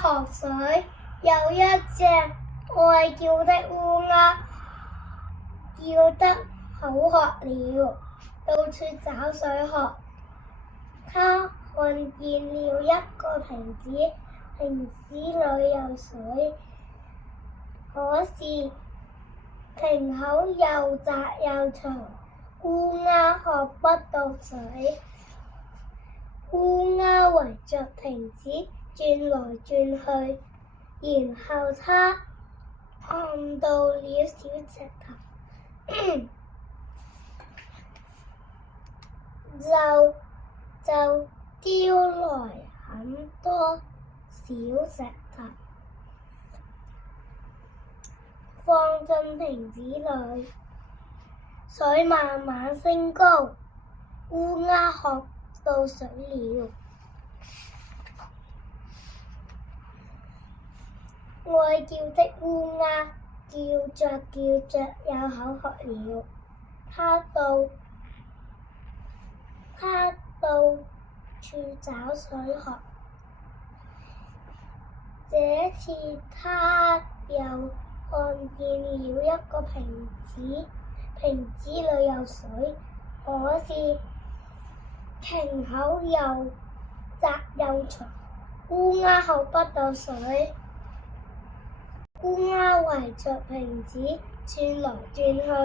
學水，有一隻愛叫的烏鴉，叫得口渴了，到處找水喝。它看見了一個瓶子，瓶子裏有水，可是瓶口又窄又長，烏鴉喝不到水。烏鴉圍着瓶子轉來轉去，然後它看到了小石頭，就丟來很多小石頭，放進瓶子裏，水慢慢升高，烏鴉喝到水了。愛叫的烏鴉叫着也口渴了，它到處找水喝。這次它又看見了一個瓶子，瓶子裏有水，可是瓶口又窄又長，烏鴉喝不到水。烏鴉圍着瓶子轉來轉去，然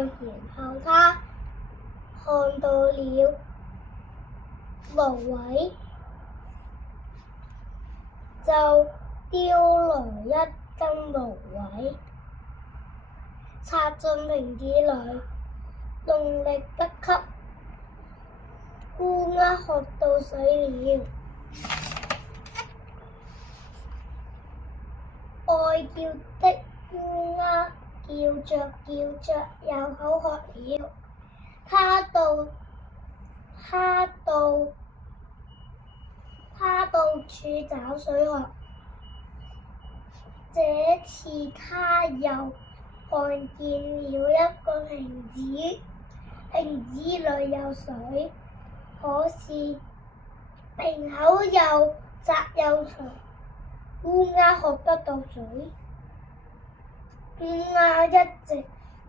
後它看到了蘆葦，就丟來一根蘆葦，插進瓶子裏，用力不給，烏鴉喝到水了。愛叫的烏鴉叫着又口渴了，它到處找水喝。這次它又看見了一個瓶子，瓶子裏有水，可是瓶口又窄又長，烏鴉喝不到水。烏鴉一直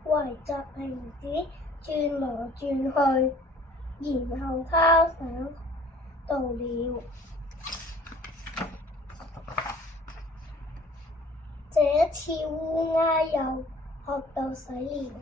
圍着瓶子轉來轉去，然後它想到了。這次烏鴉又喝到水了。